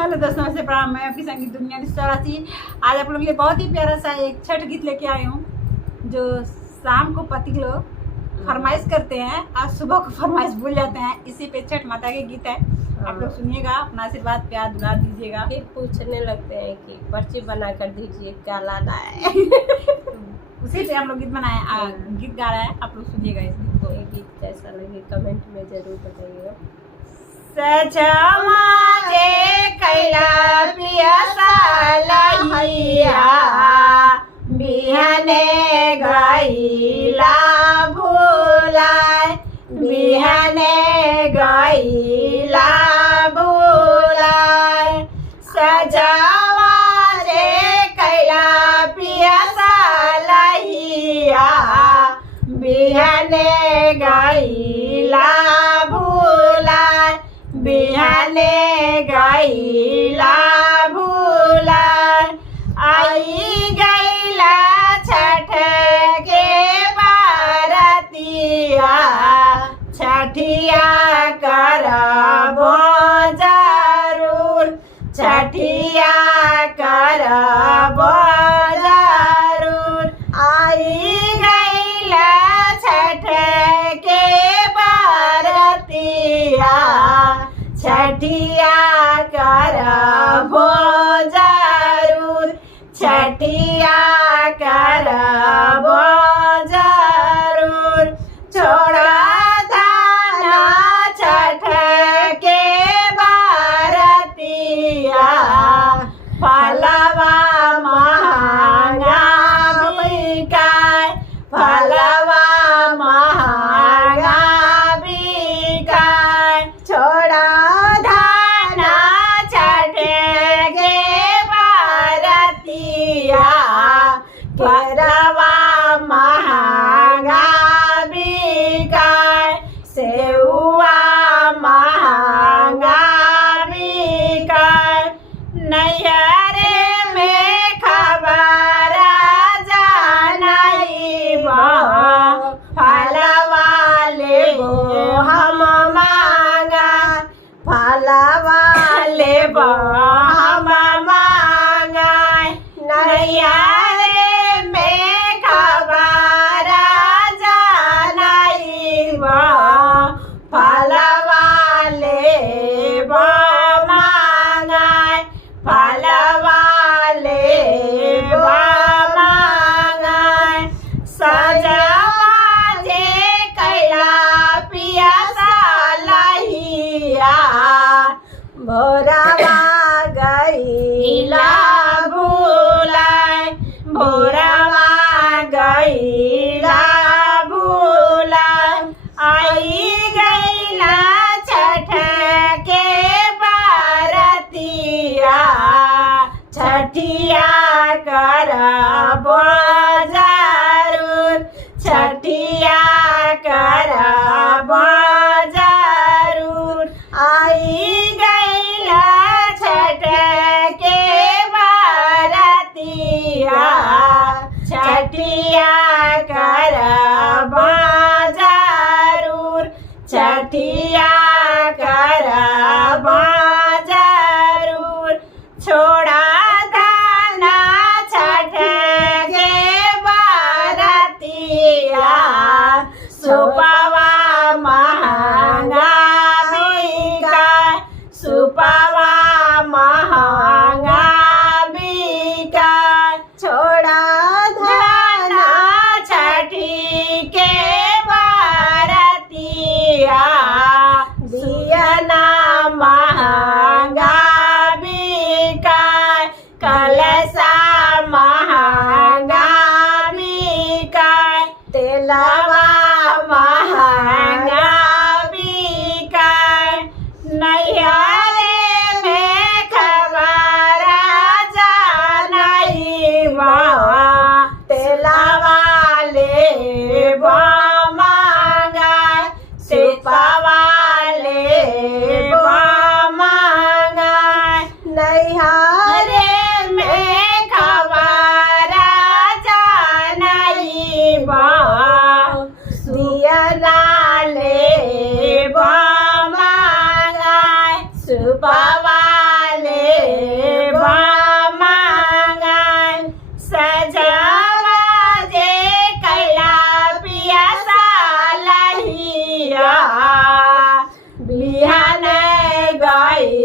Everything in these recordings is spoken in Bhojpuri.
हेलो दोस्तों, नमस्ते, प्रणाम। मैं आपकी संगीत दुनिया चौरासी। आज आप लोगों के लिए बहुत ही प्यारा सा एक छठ गीत लेके आई हूँ, जो शाम को पति लोग फरमाइश करते हैं और सुबह को फरमाइश भूल जाते हैं। इसी पे छठ माता के गीत है। आप लोग सुनिएगा, अपना आशीर्वाद प्यार दुलार दीजिएगा। फिर पूछने लगते हैं कि पर्ची बना कर दीजिए, क्या लाना है। उसी पे हम लोग गीत बनाए, गीत गा रहे हैं। आप लोग सुनिएगा इस गीत को। ये गीत कैसा लगे कमेंट में जरूर बताइएगा। सजमाजे कैला पियासा लहिया, बिहने गईला भूलाय, बिहने गईला भूलाय। सजमाजे कैला पियासा लहिया, बिहने गईला भूलाय, बिहने गईला भूलाय। आई गईला छठ के बारतिया, छठिया करबो जरूर, छठिया करबो जरूर। आई गईला छठ के बारतिया, छठिया करबो जरूर, छठिया करबो जरूर। छोड़ा धाना छठ के बारतिया, फलवा महंगा बिकाय, फलवा महंगा बिकाय। छोड़ा धाना छठ के बारतिया, केरवा महंगा बिकाय, सेउआ महंगा बिकाय। नैहरे में खबर जानई बा, फलवा लेबो हम मांगा, फलवा लेबो हम मांगा। नैहरे में खबर जानई बा, फलवा लेबो मांगा, फलवा लेबो मांगा। सजमाजे कैला पियासा लहिया, भोरवा गईला भूलाय, भोरवा गईला भूलाय। आई गईला छठ के बारतिया, छठिया करबो जरूर, छठिया करबो जरूर। आई गईला छठ के बारतिया,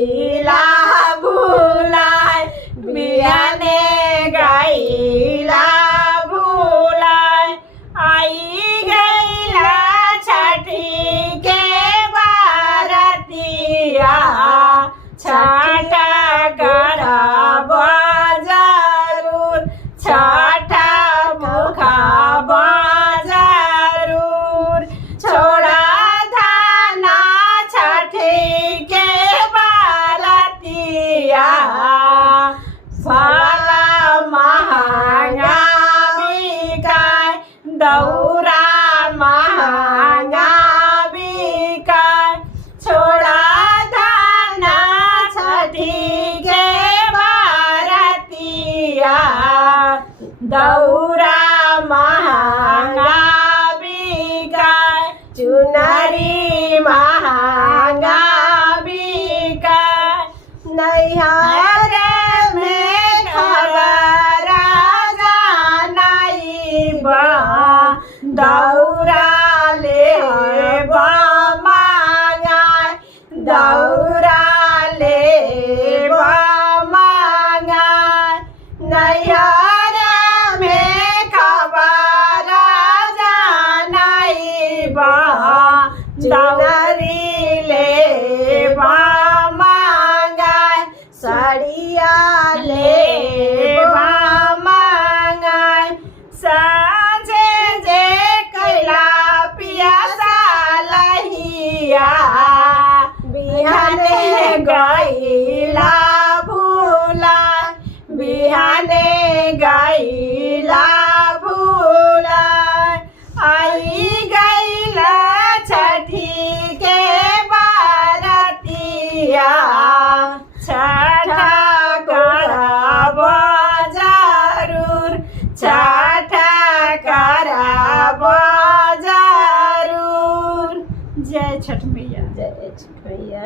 गईला भुलाय बिहाने गईला भुलाय आई गईला छठी के बारतिया छठा करब जरूर छठा मुखब जरूर छोड़ा धाना छठी के बारतिया साला महंगा बिकाय दौरा महंगा बिकाय छोड़ा धाना छठी के बारतिया दौरा महंगा बिकाय चुनरी महंगा बिकाय नैहर में खबर जानाई बा दौरा ले मांगाय दौरा ले मांगाय नैहर में खबर जानाई बा चुनरी ले मांगाय साड़िया ले मांगाय साँझे जे कैला पियासा लहिया बिहाने गईला भुलाय बिहाने गईला भुलाय आई गईला छठी के बारतिया छठा करब जरूर छठा करब जरूर। जय छठ मैया। जय छठ मैया।